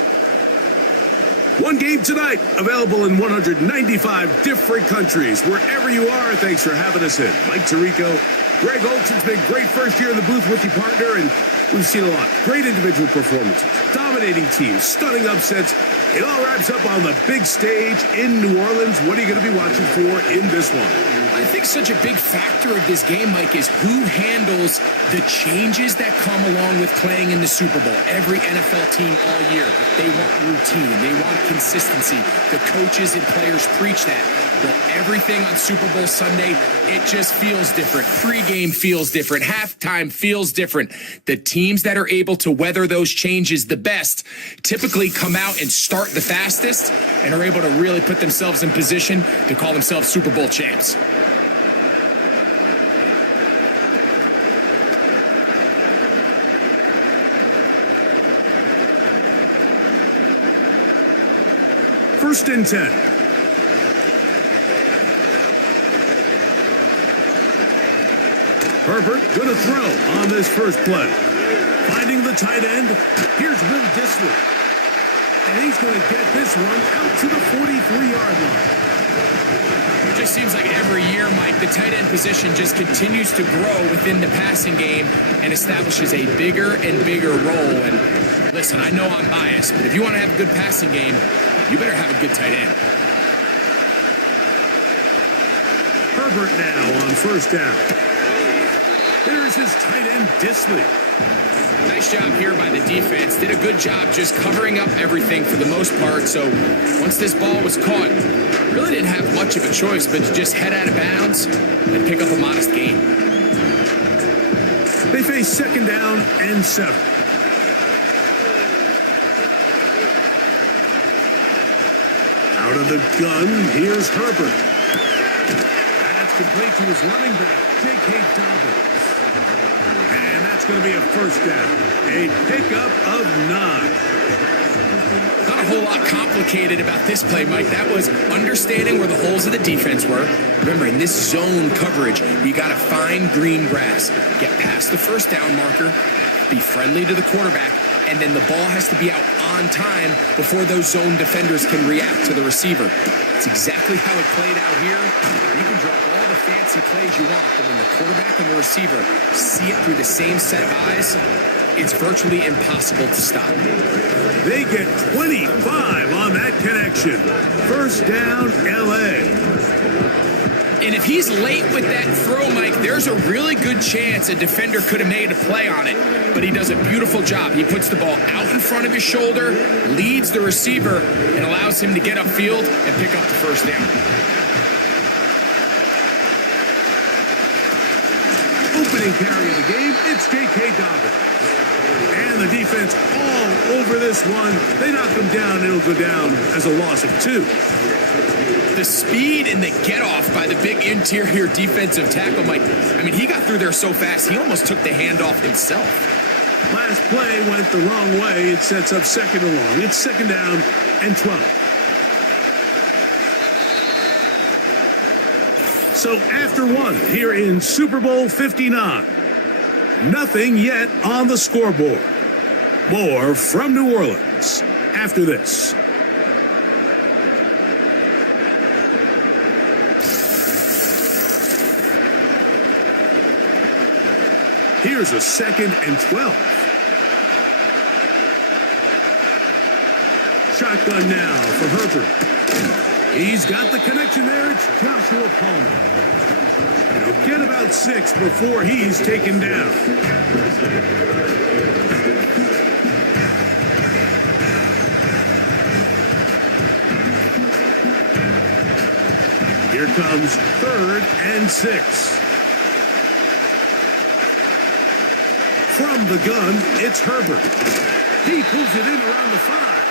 One game tonight, available in 195 different countries. Wherever you are, thanks for having us in. Mike Tirico, Greg Olson's been great first year in the booth with you, partner, and we've seen a lot. Great individual performances, dominating teams, stunning upsets. It all wraps up on the big stage in New Orleans. What are you going to be watching for in this one? I think such a big factor of this game, Mike, is who handles the changes that come along with playing in the Super Bowl. Every NFL team all year, they want routine. They want consistency. The coaches and players preach that. But everything on Super Bowl Sunday, it just feels different. Pre-game feels different. Halftime feels different. The teams that are able to weather those changes the best typically come out and start the fastest and are able to really put themselves in position to call themselves Super Bowl champs. First and 10. Herbert going to throw on this first play. Finding the tight end. Here's Will Disley. And he's going to get this one out to the 43-yard line. It just seems like every year, Mike, the tight end position just continues to grow within the passing game and establishes a bigger and bigger role. And listen, I know I'm biased, but if you want to have a good passing game, you better have a good tight end. Herbert now on first down. There's his tight end, Disley. Nice job here by the defense. Did a good job just covering up everything for the most part. So once this ball was caught, really didn't have much of a choice but to just head out of bounds and pick up a modest gain. They face second down and 7. Out of the gun, here's Herbert. That's complete to his running back, J.K. Dobbins. And that's going to be a first down. A pickup of 9. Not a whole lot complicated about this play, Mike. That was understanding where the holes of the defense were. Remember, in this zone coverage, you got to find green grass, get past the first down marker, be friendly to the quarterback, and then the ball has to be out on time before those zone defenders can react to the receiver. It's exactly how it played out here. You can drop all the fancy plays you want, but when the quarterback and the receiver see it through the same set of eyes, it's virtually impossible to stop. They get 25 on that connection. First down, L.A. And if he's late with that throw, Mike, there's a really good chance a defender could have made a play on it. But he does a beautiful job. He puts the ball out in front of his shoulder, leads the receiver, and allows him to get upfield and pick up the first down. Opening carry of the game, it's J.K. Dobbins. And the defense all over this one. They knock him down. It'll go down as a loss of 2. The speed and the get-off by the big interior defensive tackle, Mike, I mean, he got through there so fast, he almost took the handoff himself. Last play went the wrong way. It sets up second and long. It's second down and 12. So after one here in Super Bowl 59, nothing yet on the scoreboard. More from New Orleans after this. Here's a second and 12. Shotgun now for Herbert. He's got the connection there. It's Joshua Palmer. And he'll get about 6 before he's taken down. Here comes 3rd and 6. From the gun, it's Herbert. He pulls it in around the 5.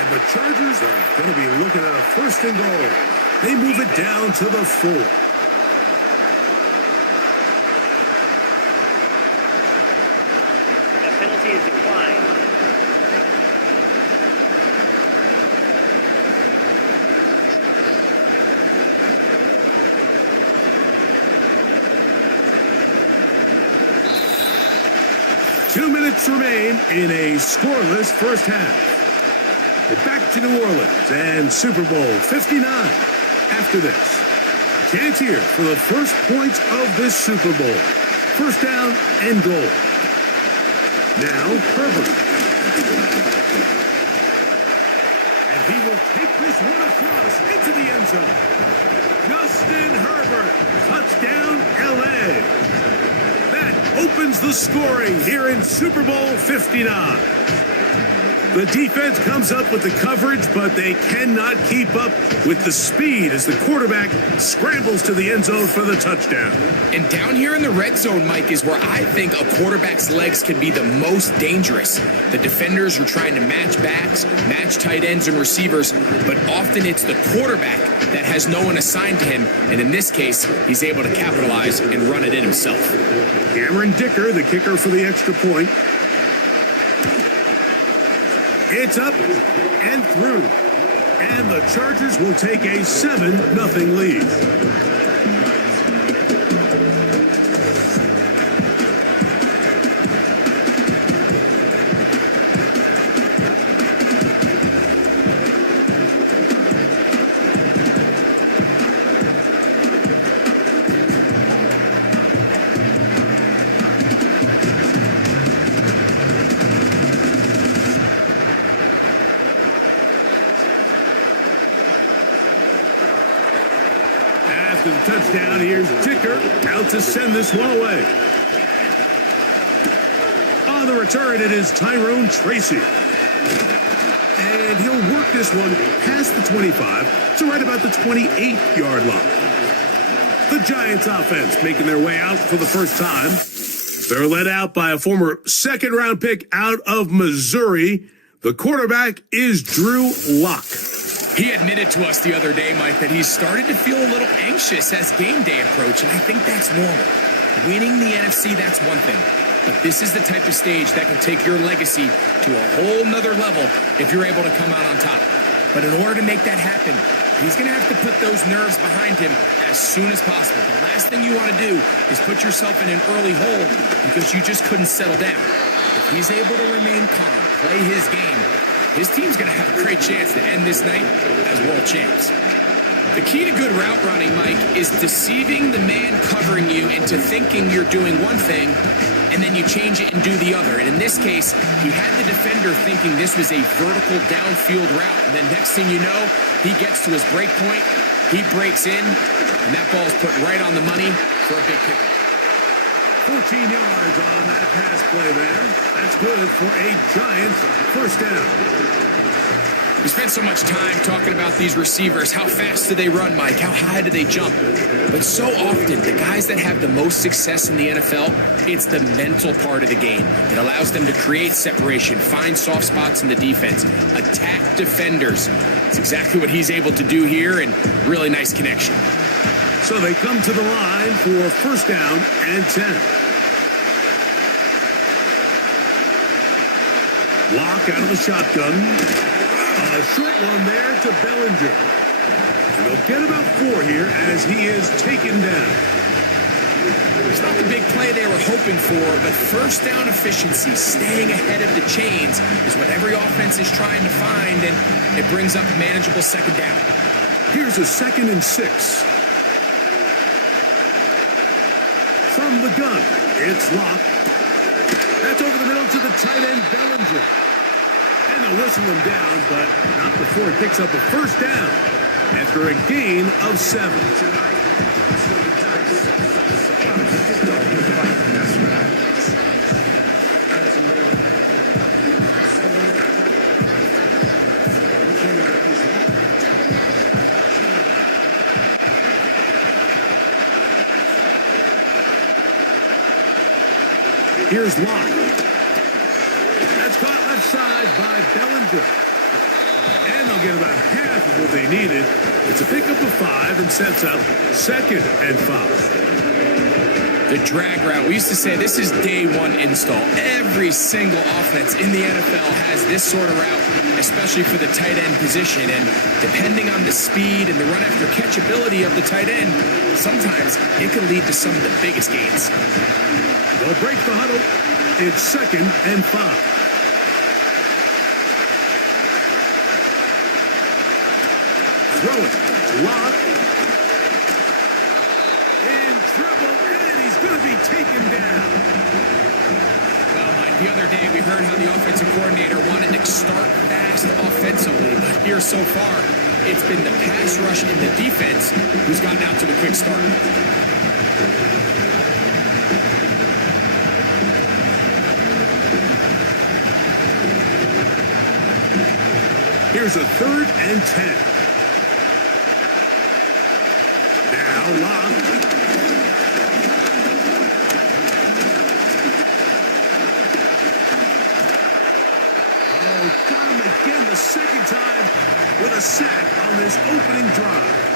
And the Chargers are going to be looking at a first and goal. They move it down to the 4. That penalty is declined. minutes remain in a scoreless first half. We're back to New Orleans and Super Bowl 59. After this, chance here for the first points of this Super Bowl. First down and goal. Now Herbert. And he will take this one across into the end zone. Justin Herbert, touchdown LA. That opens the scoring here in Super Bowl 59. The defense comes up with the coverage, but they cannot keep up with the speed as the quarterback scrambles to the end zone for the touchdown. And down here in the red zone, Mike, is where I think a quarterback's legs can be the most dangerous. The defenders are trying to match backs, match tight ends and receivers, but often it's the quarterback that has no one assigned to him. And in this case, he's able to capitalize and run it in himself. Cameron Dicker, the kicker for the extra point. It's up and through. And the Chargers will take a 7-0 lead. After the touchdown, here's Dicker out to send this one away. On the return, it is Tyrone Tracy. And he'll work this one past the 25 to right about the 28-yard line. The Giants offense making their way out for the first time. They're led out by a former second-round pick out of Missouri. The quarterback is Drew Lock. He admitted to us the other day, Mike, that he's started to feel a little anxious as game day approached, and I think that's normal. Winning the NFC, that's one thing. But this is the type of stage that can take your legacy to a whole nother level if you're able to come out on top. But in order to make that happen, he's going to have to put those nerves behind him as soon as possible. The last thing you want to do is put yourself in an early hole because you just couldn't settle down. If he's able to remain calm, play his game, his team's going to have a great chance to end this night as world champs. The key to good route running, Mike, is deceiving the man covering you into thinking you're doing one thing, and then you change it and do the other. And in this case, he had the defender thinking this was a vertical downfield route. And then next thing you know, he gets to his break point, he breaks in, and that ball's put right on the money for a big kicker. 14 yards on that pass play there. That's good for a Giants first down. We spent so much time talking about these receivers. How fast do they run, Mike? How high do they jump? But so often, the guys that have the most success in the NFL, it's the mental part of the game. It allows them to create separation, find soft spots in the defense, attack defenders. It's exactly what he's able to do here, and really nice connection. So they come to the line for first down and 10. Lock out of the shotgun. A short one there to Bellinger. And they'll get about 4 here as he is taken down. It's not the big play they were hoping for, but first down efficiency, staying ahead of the chains, is what every offense is trying to find, and it brings up a manageable second down. Here's a 2nd and 6. From the gun, it's Lock. That's over the middle to the tight end, Bellinger. And they'll whistle him down, but not before he picks up a first down after a gain of 7. Here's Lock. That's caught left side by Bellinger. And they'll get about half of what they needed. It's a pickup of 5 and sets up 2nd and 5. The drag route. We used to say this is day one install. Every single offense in the NFL has this sort of route, especially for the tight end position. And depending on the speed and the run after catch ability of the tight end, sometimes it can lead to some of the biggest gains. They'll break the huddle. It's 2nd and 5. Throw it. Lock. In trouble, and he's going to be taken down. Well, Mike, the other day we heard how the offensive coordinator wanted to start fast offensively. But here so far, it's been the pass rush and the defense who's gotten out to the quick start. Here's a 3rd and 10. Now Lock. Oh, got him again the second time with a sack on this opening drive.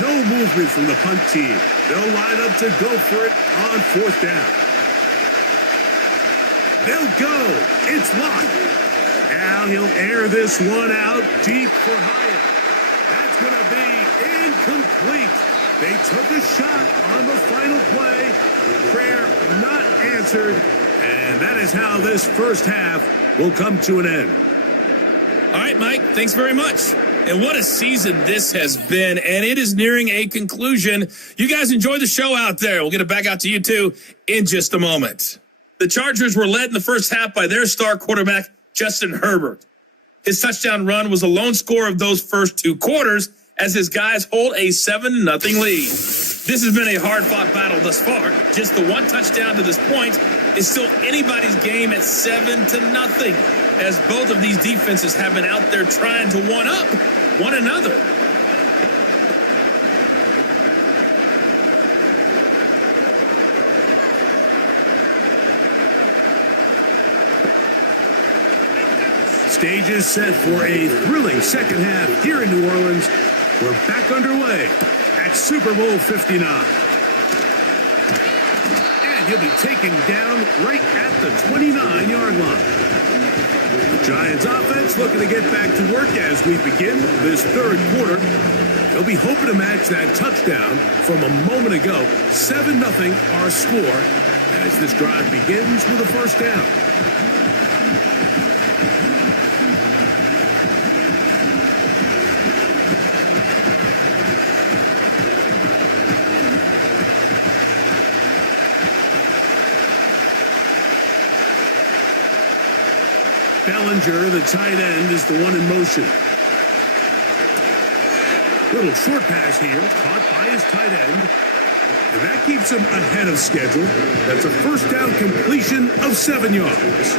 No movement from the punt team. They'll line up to go for it on 4th down. They'll go. It's Lock. Now he'll air this one out deep for Hyatt. That's going to be incomplete. They took a shot on the final play. Prayer not answered. And that is how this first half will come to an end. All right, Mike, thanks very much. And what a season this has been, and it is nearing a conclusion. You guys enjoy the show out there. We'll get it back out to you, too, in just a moment. The Chargers were led in the first half by their star quarterback, Justin Herbert. His touchdown run was the lone score of those first 2 quarters as his guys hold a 7-0 lead. This has been a hard-fought battle thus far. Just the one touchdown to this point is still anybody's game at 7-0, as both of these defenses have been out there trying to one-up one another. Stage is set for a thrilling second half here in New Orleans. We're back underway at Super Bowl 59. And he'll be taken down right at the 29-yard line. Giants offense looking to get back to work as we begin this 3rd quarter. They'll be hoping to match that touchdown from a moment ago. 7-0 our score as this drive begins with a first down. Bellinger, the tight end, is the one in motion. Little short pass here, caught by his tight end. And that keeps him ahead of schedule. That's a first down completion of 7 yards.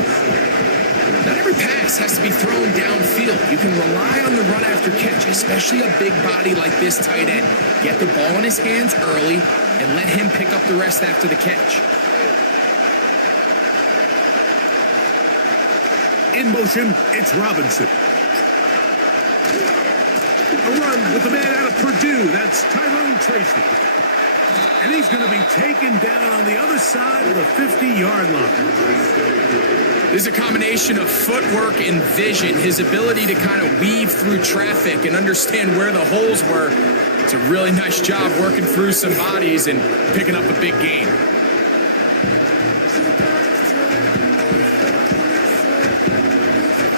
Not every pass has to be thrown downfield. You can rely on the run after catch, especially a big body like this tight end. Get the ball in his hands early and let him pick up the rest after the catch. In motion, it's Robinson. A run with the man out of Purdue. That's Tyrone Tracy. And he's going to be taken down on the other side of the 50-yard line. There's a combination of footwork and vision, his ability to kind of weave through traffic and understand where the holes were. It's a really nice job working through some bodies and picking up a big gain.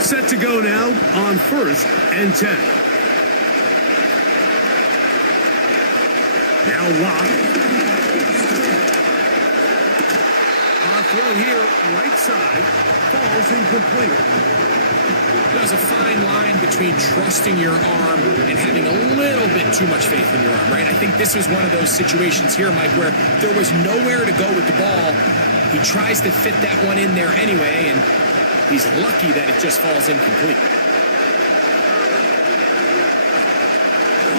Set to go now on 1st and 10. Now Lock. Our throw here, right side, falls incomplete. There's a fine line between trusting your arm and having a little bit too much faith in your arm, right? I think this was one of those situations here, Mike, where there was nowhere to go with the ball. He tries to fit that one in there anyway, and he's lucky that it just falls incomplete.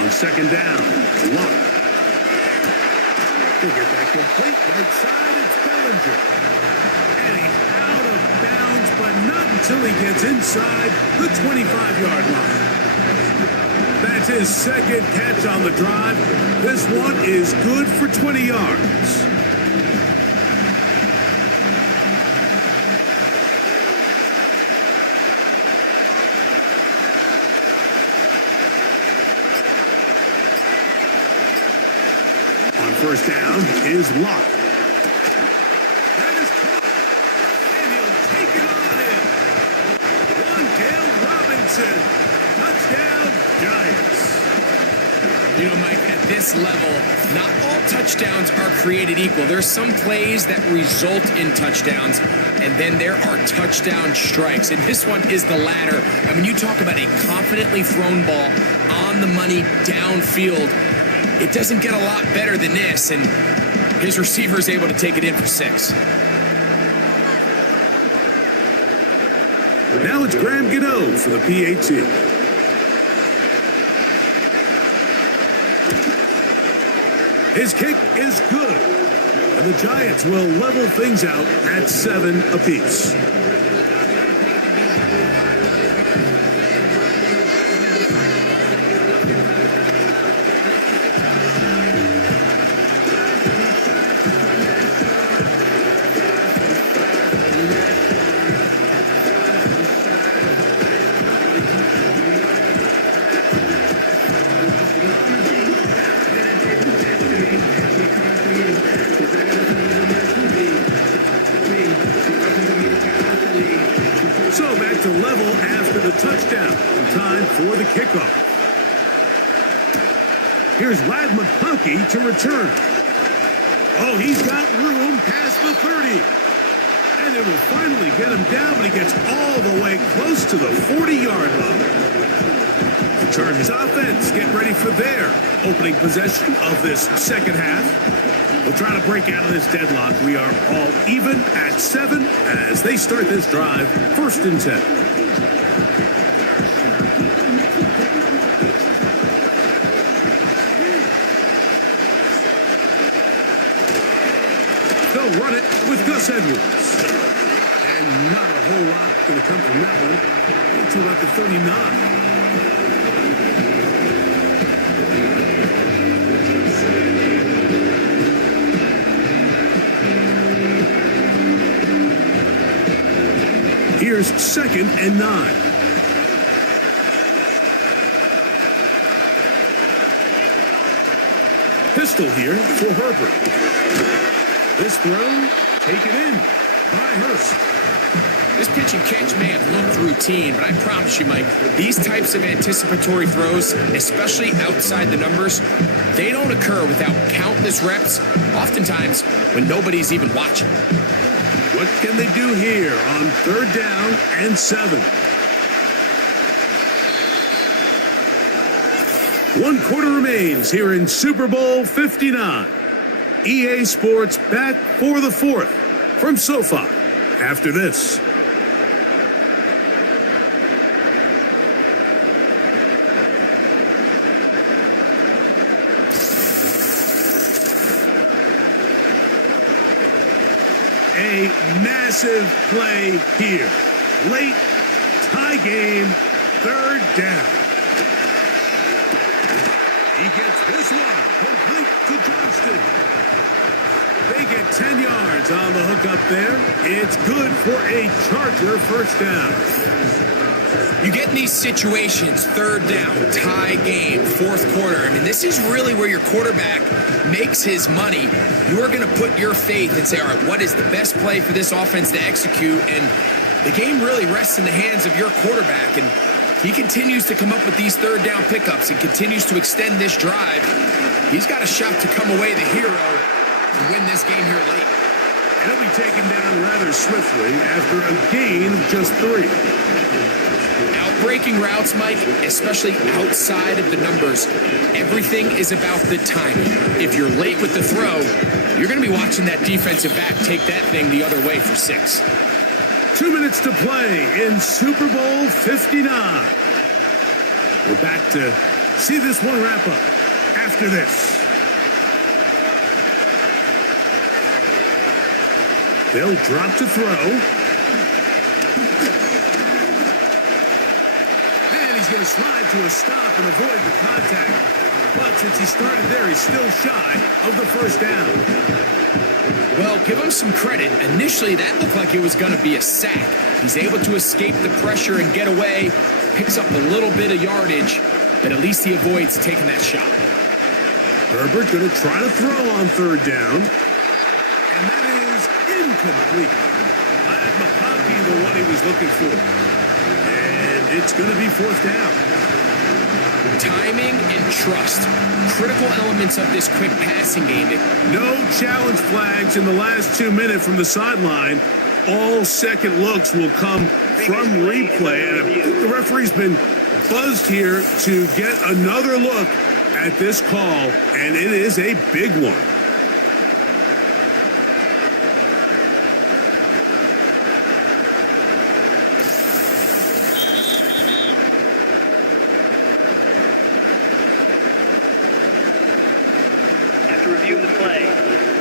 On 2nd down, Lock. We'll get that complete. Right side, it's Bellinger. And he's out of bounds, but but not until he gets inside the 25-yard line. That's his second catch on the drive. This one is good for 20 yards. On first down is Locke. That is caught, and he'll take it on in. Wandale Robinson. Touchdown, Giants. You know, Mike, at this level, not all touchdowns are created equal. There's some plays that result in touchdowns, and then there are touchdown strikes. And this one is the latter. I mean, you talk about a confidently thrown ball on the money downfield. It doesn't get a lot better than this, and his receiver is able to take it in for 6. Now it's Graham Gano for the PAT. His kick is good, and the Giants will level things out at 7 apiece. So back to level after the touchdown. Time for the kickoff. Here's Lad McConkey to return. Oh, he's got room past the 30. And it will finally get him down, but he gets all the way close to the 40-yard line. The Chargers offense get ready for their opening possession of this second half. We'll try to break out of this deadlock. We are all even at 7 as they start this drive, 1st and 10. They'll run it with Gus Edwards. And not a whole lot going to come from that one. To about the 39. Here's 2nd and 9. Pistol here for Herbert. This throw taken in by Hurst. This pitch and catch may have looked routine, but I promise you, Mike, these types of anticipatory throws, especially outside the numbers, they don't occur without countless reps, oftentimes when nobody's even watching. What can they do here on 3rd down and 7? 1 quarter remains here in Super Bowl 59. EA Sports back for the 4th from SoFi after this. A massive play here. Late tie game, 3rd down. He gets this one complete to Johnston. They get 10 yards on the hook up there. It's good for a Charger 1st down. You get in these situations, 3rd down, tie game, 4th quarter. I mean, this is really where your quarterback makes his money. You are going to put your faith and say, all right, what is the best play for this offense to execute? And the game really rests in the hands of your quarterback. And he continues to come up with these 3rd down pickups and continues to extend this drive. He's got a shot to come away the hero and win this game here late. He'll be taken down rather swiftly after a gain of just 3. Outbreaking routes, Mike, especially outside of the numbers, everything is about the timing. If you're late with the throw, you're going to be watching that defensive back take that thing the other way for 6. 2 minutes to play in Super Bowl 59. We're back to see this one wrap up after this. They'll drop to throw. And he's going to slide to a stop and avoid the contact. But since he started there, he's still shy of the first down. Well, give him some credit. Initially, that looked like it was going to be a sack. He's able to escape the pressure and get away, picks up a little bit of yardage, but at least he avoids taking that shot. Herbert going to try to throw on third down. And that is incomplete. Glad McConkey, the one he was looking for. And it's going to be fourth down. Timing and trust, critical elements of this quick passing game. No challenge flags in the last 2 minutes from the sideline. All second looks will come from replay. And I think the referee's been buzzed here to get another look at this call, and it is a big one. Reviewing the play,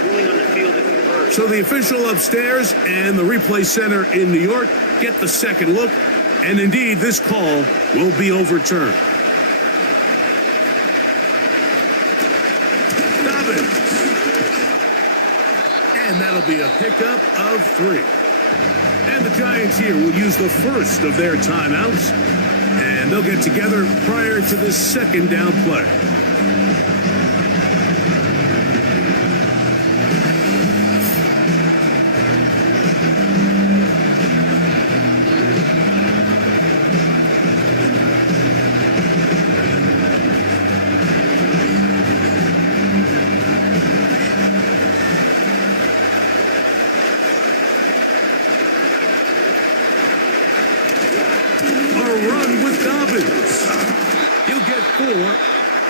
ruling on the field is reversed. So the official upstairs and the replay center in New York get the second look, and indeed this call will be overturned. Dobbins. And that'll be a pickup of 3. And the Giants here will use the first of their timeouts, and they'll get together prior to this second down play.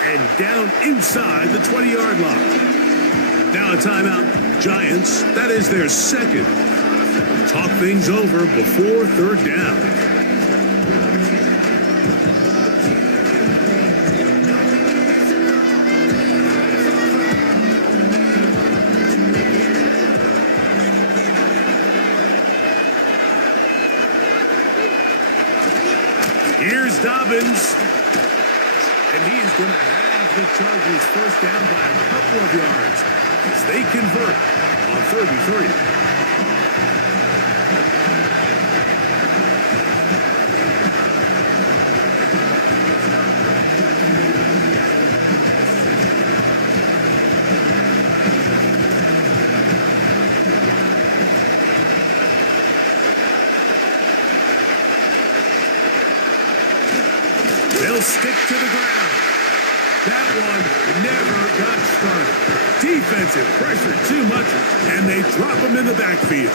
And down inside the 20-yard line. Now a timeout. Giants, that is their second. Talk things over before third down. Here's Dobbins. And he is going to have the Chargers first down by a couple of yards as they convert on 33. They'll stick to the ground. That one never got started. Defensive pressure too much, and they drop him in the backfield.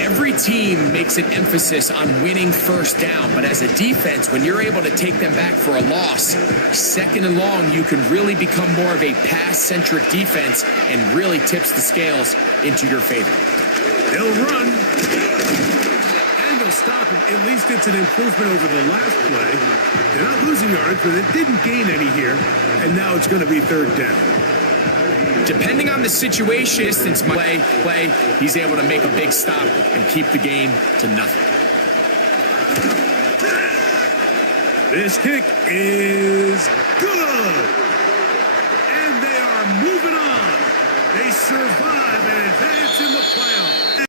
Every team makes an emphasis on winning first down, but as a defense, when you're able to take them back for a loss, second and long, you can really become more of a pass-centric defense and really tips the scales into your favor. They'll run. Stop him. At least it's an improvement over the last play. They're not losing yards, but it didn't gain any here, and now it's going to be third down. Depending on the situation, distance play, he's able to make a big stop and keep the game to nothing. This kick is good, and they are moving on. They survive and advance in the playoffs.